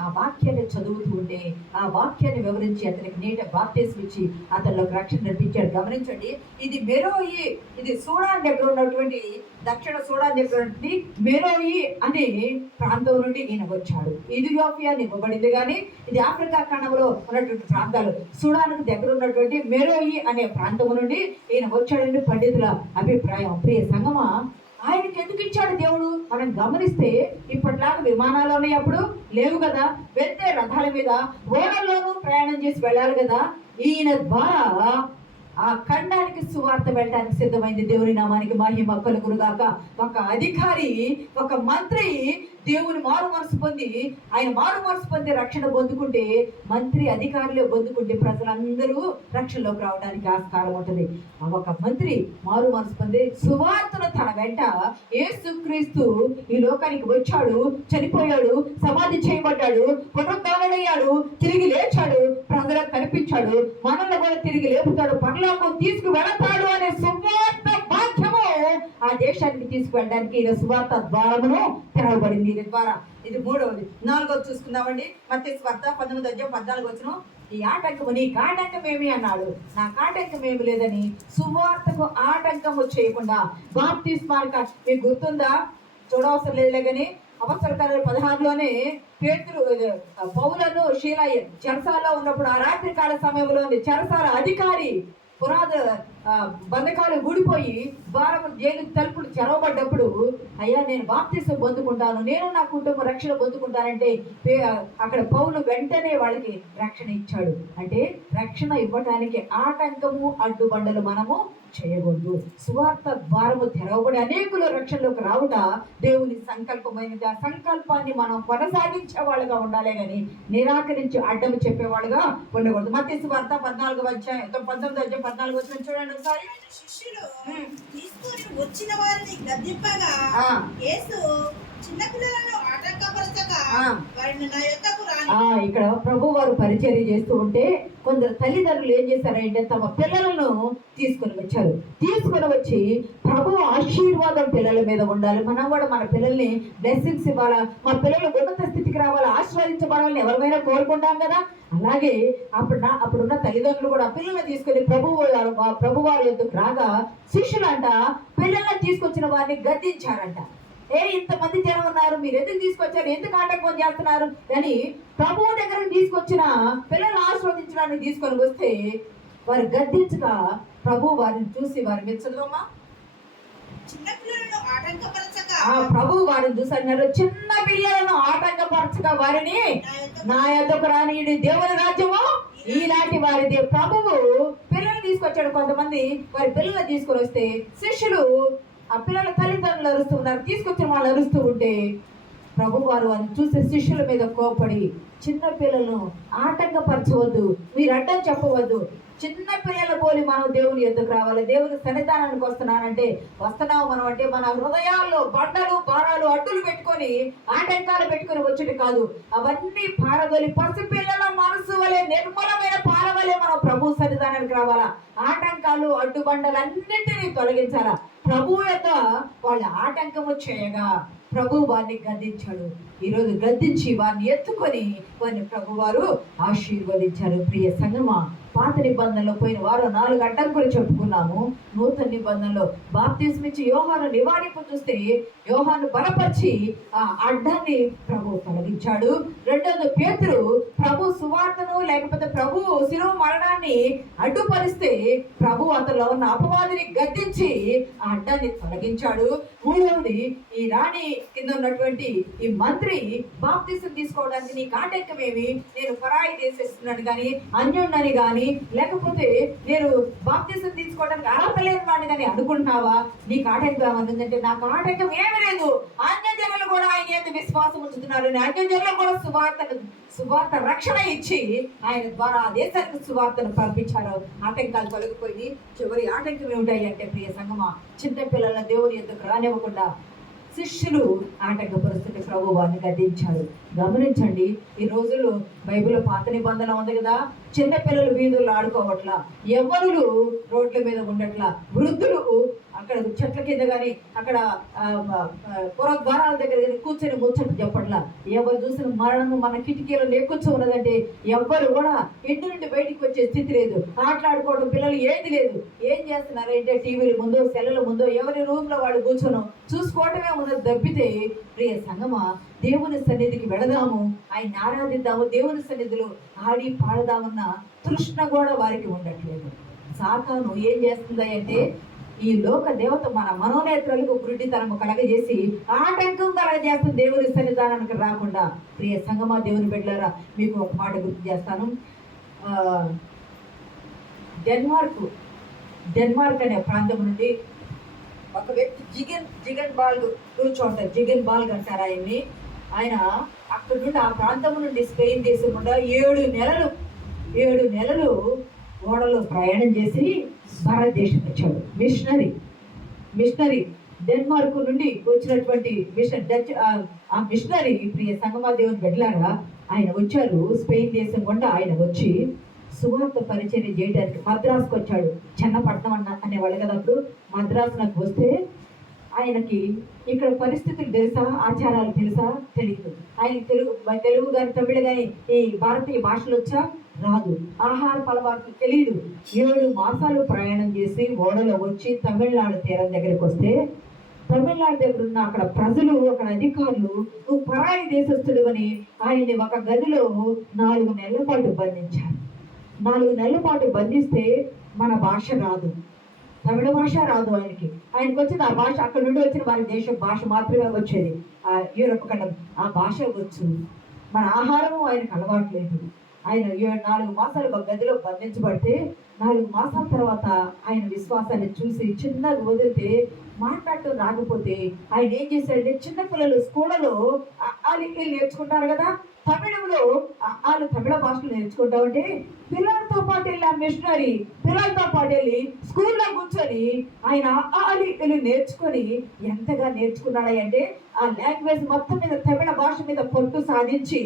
ఆ వాక్యాన్ని చదువుతూ ఉంటే, ఆ వాక్యాన్ని వివరించి అతనికి నీట బాప్తిసం ఇచ్చి అతనిలోకి రక్షణ నడిపించాడు. గమనించండి, ఇది మెరోయి, ఇది సూడాన్ దగ్గర ఉన్నటువంటి, దక్షిణ సూడాన్ దగ్గర ఉన్నటువంటి మెరోయి అనే ప్రాంతం నుండి ఈయన వచ్చాడు. ఇథియోపియా ఇవ్వబడింది, కానీ ఇది ఆఫ్రికా ఖండంలో ఉన్నటువంటి ప్రాంతాలు. సూడాన్కు దగ్గర ఉన్నటువంటి మెరోయి అనే ప్రాంతం నుండి ఈయన వచ్చాడని పండితుల అభిప్రాయం. ప్రియ సంగమా, ఆయనకి ఎందుకు ఇచ్చాడు దేవుడు? మనం గమనిస్తే ఇప్పటిలాగా విమానాలు ఉన్నాయి, అప్పుడు లేవు కదా, వెళ్తే రథాల మీద ఓడల్లోనూ ప్రయాణం చేసి వెళ్ళాలి కదా. ఈయన ద్వారా ఆ ఖండానికి సువార్త వెళ్ళడానికి సిద్ధమైంది. దేవుని నామానికి మహిమ కలుగునుగాక. ఒక అధికారి, ఒక మంత్రి దేవుని మారు మనసు పొంది, ఆయన మారు మనసు పొంది రక్షణ పొందుకుంటే, మంత్రి అధికారులు పొందుకుంటే ప్రజలందరూ రక్షణలోకి రావడానికి ఆస్కారం ఉంటుంది. ఒక మంత్రి మారు మనసు పొంది సువార్తను తన వెంట యేసుక్రీస్తు ఈ లోకానికి వచ్చాడు, చనిపోయాడు, సమాధి చేయబడ్డాడు, పునరుద్ధారణయ్యాడు, తిరిగి లేచాడు, ప్రజలకు కనిపించాడు, మనల్ని కూడా తిరిగి లేపుతాడు, పరలోకం తీసుకువెళతాడు అనే సువార్త వాక్యము ఆ దేశానికి తీసుకువెళ్ళడానికి ఈయన సువార్త ద్వారమును తెరవబడింది. దీని ద్వారా ఇది మూడవది. 4వది చూసుకుందామండి. మత్తయి సువార్త 19:14 ఈ ఆటంకము, నీకు ఆటంకం ఏమి అన్నాడు. నాకు ఆటంకం ఏమి లేదని సువార్తకు ఆటంకము చేయకుండా బాప్తిస్మార్క, మీకు గుర్తుందా? చూడవసరం లేదులే, కానీ అపొస్తలుల 16లోనే పేతురు పౌలను శీలయ్య చెరసాలలో ఉన్నప్పుడు, ఆ రాత్రి కాల సమయంలో చెరసాల అధికారి పునాద బంధకాలు ఊడిపోయి ద్వారము జైలు తలుపులు తెరవబడ్డప్పుడు, అయ్యా నేను బాప్తిసం పొందుకుంటాను, నేను నా కుటుంబం రక్షణ పొందుకుంటానంటే అక్కడ పౌలు వెంటనే వాళ్ళకి రక్షణ ఇచ్చాడు. అంటే రక్షణ ఇవ్వటానికి ఆటంకము, అడ్డుబండలు మనము చేయకూడదు. సువార్త ద్వారము తెరవబడి అనేకులు రక్షణలోకి రావుట దేవుని సంకల్పమైనది. ఆ సంకల్పాన్ని మనం కొనసాగించే వాళ్ళుగా ఉండాలి, కానీ నిరాకరించి అడ్డము చెప్పేవాళ్ళుగా ఉండకూడదు. మత్తయి సువార్త 19:14 చూడండి ఒకసారి. శిష్యులు తీసుకొని వచ్చిన వారిని గద్దింపగా ఆ. యేసు చిన్నపిల్లలను ఆటంకపరచక ఆ. వారిని నా యొద్దకు రాని ఇక్కడ ప్రభు వారు పరిచర్య చేస్తూ ఉంటే కొందరు తల్లిదండ్రులు ఏం చేశారంటే తమ పిల్లలను తీసుకొని వచ్చారు. తీసుకొని వచ్చి ప్రభు ఆశీర్వాదం పిల్లల మీద ఉండాలి, మనం కూడా మన పిల్లల్ని బ్లెస్సింగ్స్ ఇవ్వాలా, మా పిల్లలు ఉన్నత స్థితికి రావాలా, ఆశీర్వదించబడాలని ఎవరైనా కోరుకుంటాం కదా. అలాగే అప్పుడున్న తల్లిదండ్రులు కూడా పిల్లల్ని తీసుకొని ప్రభు వారి యొద్దకు రాగా శిష్యులంట పిల్లల్ని తీసుకొచ్చిన వారిని గద్దించారంట. ఇంతమంది జనం ఉన్నారు, మీరు ఎందుకు తీసుకొచ్చారు, ఎందుకు ఆటంకం చేస్తున్నారు అని ప్రభువు దగ్గరకు తీసుకొచ్చిన పిల్లల్ని ఆశీర్వదించడానికి తీసుకొని వస్తే వారు గద్దించగా ప్రభు వారిని చూసి వారి మీద చదువుమా చిన్నపిల్లలను ఆటంకపరచక ప్రభు వారిని చూసి అన్నారు, చిన్న పిల్లలను ఆటంకపరచగా వారిని నా యొద్దకు రానీయుడి, దేవుని రాజ్యము ఇలాంటి వారిది. ప్రభువు పిల్లల్ని తీసుకొచ్చాడు. కొంతమంది వారి పిల్లల్ని తీసుకొని వస్తే శిష్యులు ఆ పిల్లల తల్లిదండ్రులు అరుస్తున్నారు, తీసుకొచ్చిన వాళ్ళు అరుస్తూ ఉంటే ప్రభు వారు అని చూసి శిష్యుల మీద కోపడి చిన్న పిల్లలను ఆటంకపరచవద్దు, మీరు అడ్డం చెప్పవద్దు, చిన్న పిల్లల పోలి మనం దేవుని ఎద్దుకు రావాలి, దేవుని సన్నిధానానికి వస్తున్నానంటే వస్తున్నావు మనం అంటే మన హృదయాల్లో బండలు భారాలు అడ్డులు పెట్టుకొని ఆటంకాలు పెట్టుకొని వచ్చేది కాదు. అవన్నీ పారదోలి పసిపిల్లల మనసు వలె నిర్మలమైన పాల వలె మనం ప్రభు సన్నిధానానికి రావాలా. ఆటంకాలు అడ్డుబండలన్నింటినీ తొలగించాలా. ప్రభు యొక్క వాళ్ళ ఆటంకము చేయగా ప్రభు వారిని గద్దించాడు. ఈరోజు గద్దించి వారిని ఎత్తుకొని వారిని ప్రభు వారు ఆశీర్వదించారు. ప్రియ సంగమా, పాత నిబంధనలో పోయిన వారు 4 అడ్డంకులు చెప్పుకున్నాము. నూతన నిబంధనలో బాప్తిస్మం ఇచ్చి యోహాను నివారింపు చూస్తే యోహాను బలపరిచి ఆ అడ్డాన్ని ప్రభు తొలగించాడు. రెండోది పేతురు ప్రభు సువార్తను లేకపోతే ప్రభు శిలువ మరణాన్ని అడ్డుపరిస్తే ప్రభు అతనిలో ఉన్న అపవాదిని గద్దించి ఆ అడ్డాన్ని తొలగించాడు. మూడవది ఈ రాణి కింద ఉన్నటువంటి ఈ మంత్రి బాప్తిస్మం తీసుకోవడానికి నీకు ఆటంకమేమి, నేను పరాయి దేశిస్తున్నాను కానీ అన్యుణ్ణని కానీ లేకపోతే నేను బాప్తిస్మం తీసుకోవడానికి అర్హత లేని వాడిని కానీ అనుకుంటున్నావా, నీకు ఆటంకం ఏమనుందంటే నాకు ఆటంకం ఏమీ లేదు, అన్యజనులు కూడా ఆయన ఎంత విశ్వాసం ఉంచుతున్నారు, అన్యజనులు కూడా సువార్త రక్షణ ఇచ్చి ఆయన ద్వారా ఆ దేశానికి సువార్తను పంపించారు. ఆటంకాలు తొలగిపోయి చివరి ఆటంకం ఏమిటాయి అంటే ప్రియ సంగమా, చిన్న పిల్లల దేవుని ఎందుకు రానివ్వకుండా శిష్యులు ఆటంకపరుస్తుంటే ప్రభు వారిని గద్దించాడు. గమనించండి, ఈ రోజుల్లో బైబిల్లో పాత నిబంధన ఉంది కదా, చిన్న పిల్లలు వీధుల్లో ఆడుకోవట్లా, యవ్వనులు రోడ్ల మీద ఉండట్లా, వృద్ధులు అక్కడ చెట్ల కింద కానీ అక్కడ పురద్వారాల దగ్గర కానీ కూర్చొని ముచ్చట చెప్పట్లా. ఎవరు చూసిన మరణము మన కిటికీలో లేకొచ్చి ఉన్నదంటే ఎవ్వరు కూడా ఇంటి నుండి బయటికి వచ్చే స్థితి లేదు. ఆటలాడుకోవడం పిల్లలు ఏది లేదు. ఏం చేస్తున్నారు అంటే టీవీల ముందో సెల్లుల ముందో ఎవరి రూమ్లో వాళ్ళు కూర్చొని చూసుకోవటమే ఉన్నది తప్పితే ప్రియ సంగమా, దేవుని సన్నిధికి వెళదాము, ఆయన ఆరాధిద్దాము, దేవుని సన్నిధిలో ఆడి పాడదామన్న తృష్ణ కూడా వారికి ఉండట్లేదు. సాతాను ఏం చేస్తుంది అంటే ఈ లోక దేవత మన మనోనేత్రాలకు గుడ్డితనము కలగజేసి ఆటంకం కలగజేస్తుంది దేవుని సన్నిధానానికి రాకుండా. ప్రియ సంగమా, దేవుని బిడ్డలారా, మీకు ఒక మాట గుర్తు చేస్తాను. డెన్మార్క్ అనే ప్రాంతం నుండి ఒక వ్యక్తి జిగన్ బాల్ కూర్చోంటారు, జిగన్ బాల్ అంటారు ఆయన్ని. ఆయన అక్కడి నుండి ఆ ప్రాంతం నుండి స్పెయిన్ దేశం గుండా 7 నెలలు ఓడలో ప్రయాణం చేసి భారతదేశం వచ్చాడు. మిషనరీ డెన్మార్క్ నుండి వచ్చినటువంటి మిషనరీ ప్రియ సంగమా దేవుని బిడ్డలారా, ఆయన వచ్చారు. స్పెయిన్ దేశం గుండా ఆయన వచ్చి సువార్త పరిచర్య చేయడానికి మద్రాసుకు వచ్చాడు. చెన్నపట్నం అనేవాళ్ళు కదా అప్పుడు. మద్రాసు నాకు వస్తే ఆయనకి ఇక్కడ పరిస్థితులు తెలుసా, ఆచారాలు తెలుసా, తెలియదు. ఆయన తెలుగు కానీ తమిళ కానీ ఈ భారతీయ భాషలు వచ్చా రాదు. ఆహార అలవాట్లు తెలియదు. 7 మాసాలు ప్రయాణం చేసి ఓడలో వచ్చి తమిళనాడు తీరం దగ్గరికి వస్తే తమిళనాడు దగ్గర ఉన్న అక్కడ ప్రజలు, అక్కడ అధికారులు నువ్వు పరాయి దేశస్తుడు అని ఆయన్ని ఒక గదిలో 4 నెలల పాటు బంధించారు. 4 నెలల పాటు బంధిస్తే మన భాష రాదు, తమిళ భాష రాదు ఆయనకి వచ్చేది ఆ భాష, అక్కడ నుండి వచ్చిన వారి దేశం భాష మాత్రమే వచ్చేది. ఆ యూరప్ ఖండం ఆ భాష వచ్చు. మన ఆహారము ఆయనకు అలవాట్లేదు. ఆయన 4 మాసాలు ఒక గదిలో బంధించబడితే 4 మాసాల తర్వాత ఆయన విశ్వాసాన్ని చూసి చిన్నగా వదిలితే మాట్లాడటం రాకపోతే ఆయన ఏం చేశాడంటే చిన్నపిల్లలు స్కూళ్ళలో నేర్చుకుంటారు కదా, తమిళంలో వాళ్ళు తమిళ భాషలు నేర్చుకుంటామంటే పిల్లలతో పాటు వెళ్ళి ఆ మిషనరీ పిల్లలతో పాటు వెళ్ళి స్కూల్లో కూర్చొని ఆయన వెళ్ళి నేర్చుకొని ఎంతగా నేర్చుకున్నాడంటే ఆ లాంగ్వేజ్ మొత్తం మీద తమిళ భాష మీద పట్టు సాధించి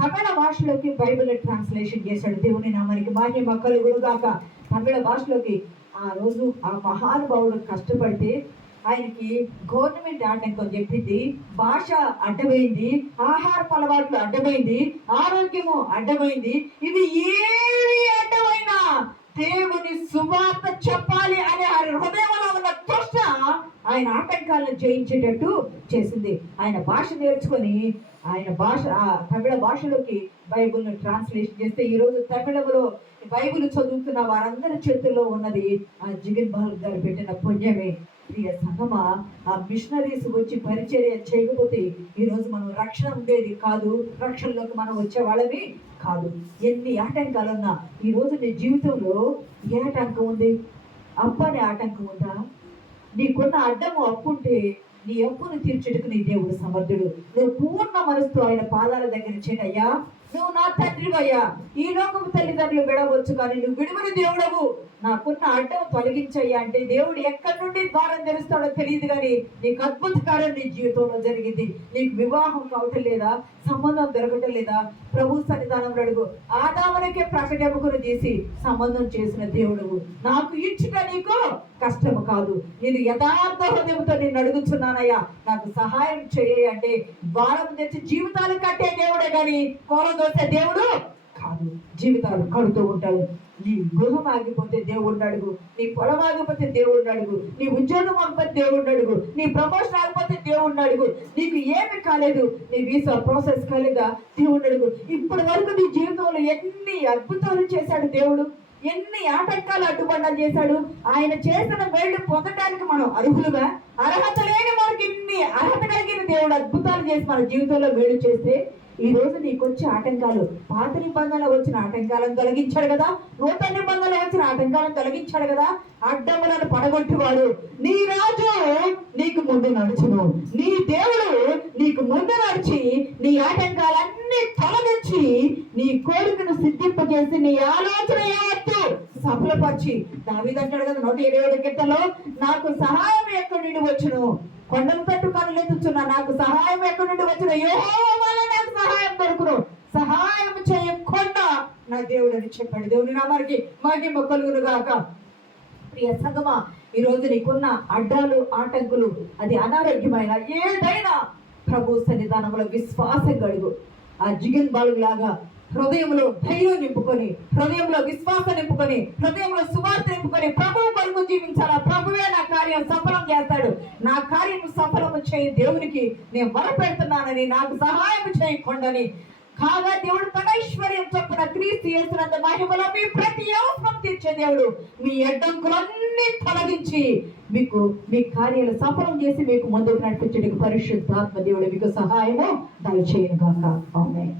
తమిళ భాషలోకి బైబిల్ ట్రాన్స్లేషన్ చేశాడు. దేవుని నామానికి మహిమ కలుగునుగాక. తమిళ భాషలోకి ఆ రోజు ఆ మహానుభావుడు కష్టపడితే ఆయనకి గవర్నమెంట్ ఆటంకం చెప్పింది, భాష అడ్డమైంది, ఆహారపు అలవాట్లు అడ్డమైంది, ఆరోగ్యము అడ్డమైంది. ఇవి ఏవి అడ్డమైనా దేవుని సువార్త చెప్పాలి అనే హృదయంలో ఉన్న తృష్ణ ఆయన ఆటంకాలను జయించేటట్టు చేసింది. ఆయన భాష నేర్చుకొని ఆయన భాష తమిళ భాషలోకి బైబిల్ను ట్రాన్స్లేషన్ చేస్తే ఈరోజు తమిళంలో బైబిల్ చదువుతున్న వారందరి చేతుల్లో ఉన్నది ఆ జిగిన్ బాల్ గారు పెట్టిన పుణ్యమే. ప్రియ సంగమా, ఆ మిషనరీస్ వచ్చి పరిచర్య చేయకపోతే ఈరోజు మనం రక్షణ ఉండేది కాదు, రక్షణలోకి మనం వచ్చే వాళ్ళవి కాదు. ఎన్ని ఆటంకాలున్నా ఈరోజు నీ జీవితంలో ఏ ఆటంకం ఉంది? అప్పు అనే ఆటంకం ఉందా? నీకున్న అడ్డము అప్పు ఉంటే నీ అప్పును తీర్చుటకు నీ దేవుడు సమర్థుడు. నువ్వు పూర్ణ మనసుతో ఆయన పాదాల దగ్గర చేయయ్యా, నువ్వు నా తండ్రివయ్యా, ఈ లోకము తల్లిదండ్రులు విడవచ్చు కానీ నువ్వు విడువని దేవుడవు, నాకున్న అడ్డం తొలగించయ్యా అంటే దేవుడు ఎక్కడి నుండి ద్వారం తెరుస్తాడో తెలియదు కానీ నీకు అద్భుత కార్యం నీ జీవితంలో జరిగింది. నీకు వివాహం కావటం లేదా, సంబంధం దొరకటం లేదా, ప్రభు సన్నిధానంలో అడుగు. ఆదామునికే ప్రకటముకుని తీసి సంబంధం చేసిన దేవుడు నాకు ఇచ్చుట నీకు కష్టము కాదు, నేను యథార్థ హృదయంతో నేను అడుగుతున్నానయ్యా, నాకు సహాయం చేయ అంటే ద్వారం తెచ్చి జీవితాలు కట్టే దేవుడే కానీ కోరదోసే దేవుడు కాదు. జీవితాలు కడుతూ ఉంటాడు. నీ గృహం ఆగిపోతే దేవుడిని అడుగు, నీ పొలం ఆగిపోతే దేవుడిని అడుగు, నీ ఉద్యోగం ఆగిపోతే దేవుడిని అడుగు, నీ ప్రమోషన్ ఆగిపోతే దేవుడిని అడుగు, నీకు ఏమి కాలేదు, నీ వీసా ప్రాసెస్ కాలేదా దేవుడిని అడుగు. ఇప్పటి వరకు నీ జీవితంలో ఎన్ని అద్భుతాలు చేశాడు దేవుడు, ఎన్ని ఆటంకాలు అడ్డుబండాలు చేశాడు. ఆయన చేసిన మేలు పొందడానికి మనం అర్హులుగా, అర్హత లేని మనకి ఇన్ని అర్హత కలిగిన దేవుడు అద్భుతాలు చేసి మన జీవితంలో మేలు చేస్తే ఈ రోజు నీకు వచ్చే ఆటంకాలు, పాత నిబంధనలు వచ్చిన ఆటంకాలను తొలగించాడు కదా, నూతన నిబంధనలు వచ్చిన ఆటంకాలను తొలగించాడు కదా. అడ్డములను పడగొట్టువాడు నీ రాజు నీకు ముందు నడుచును, నీ దేవుడు నీకు ముందు నడిచి నీ ఆటంకాలన్నీ తొలగించి నీ కోరికను సిద్ధింపజేసి నీ ఆలోచన యావత్తు సఫలపరిచి. దావీదు అంటాడు కదా 127 కీర్తనలో, నాకు సహాయం ఎక్కడి నుండి వచ్చును, కొండలు తట్టు కనులెత్తుచున్నా, నాకు సహాయం ఎక్కడి నుండి వచ్చును, యెహోవా వలన నాకు సహాయం దొరుకును, సహాయం చేయకుండా నా దేవుడు అని చెప్పాడు. దేవుని నామానికి మహిమ కలుగును గాక. ప్రియ సంగమా, ఈ రోజు నీకున్న అడ్డాలు ఆటంకులు అది అనారోగ్యమైన ఏదైనా ప్రభు సన్నిధానంలో విశ్వాసం కలుగు. ఆ జిగిన్ బాలుగు లాగా హృదయంలో ధైర్యం నింపుకొని, హృదయంలో విశ్వాసం నింపుకొని, హృదయంలో సువార్త నింపుకొని ప్రభువు కొరకు జీవించాలా. ప్రభువే నా కార్యం సఫలం చేస్తాడు, నా కార్యం సఫలము చేయి దేవునికి నేను మొరపెడుతున్నానని, నాకు సహాయం చేయకుండాని కాగా దేవుడు తన ఐశ్వర్యం చొప్పున క్రీస్తు యేసునందు మహిమలో మీ ప్రతి అవసరం తీర్చే దేవుడు మీ అడ్డంకులన్నీ తొలగించి మీకు మీ కార్యాలు సఫలం చేసి మీకు ముందుకు నడిపించడానికి పరిశుద్ధాత్మ దేవుడు మీకు సహాయము దయచేయను గాక. ఆమేన్.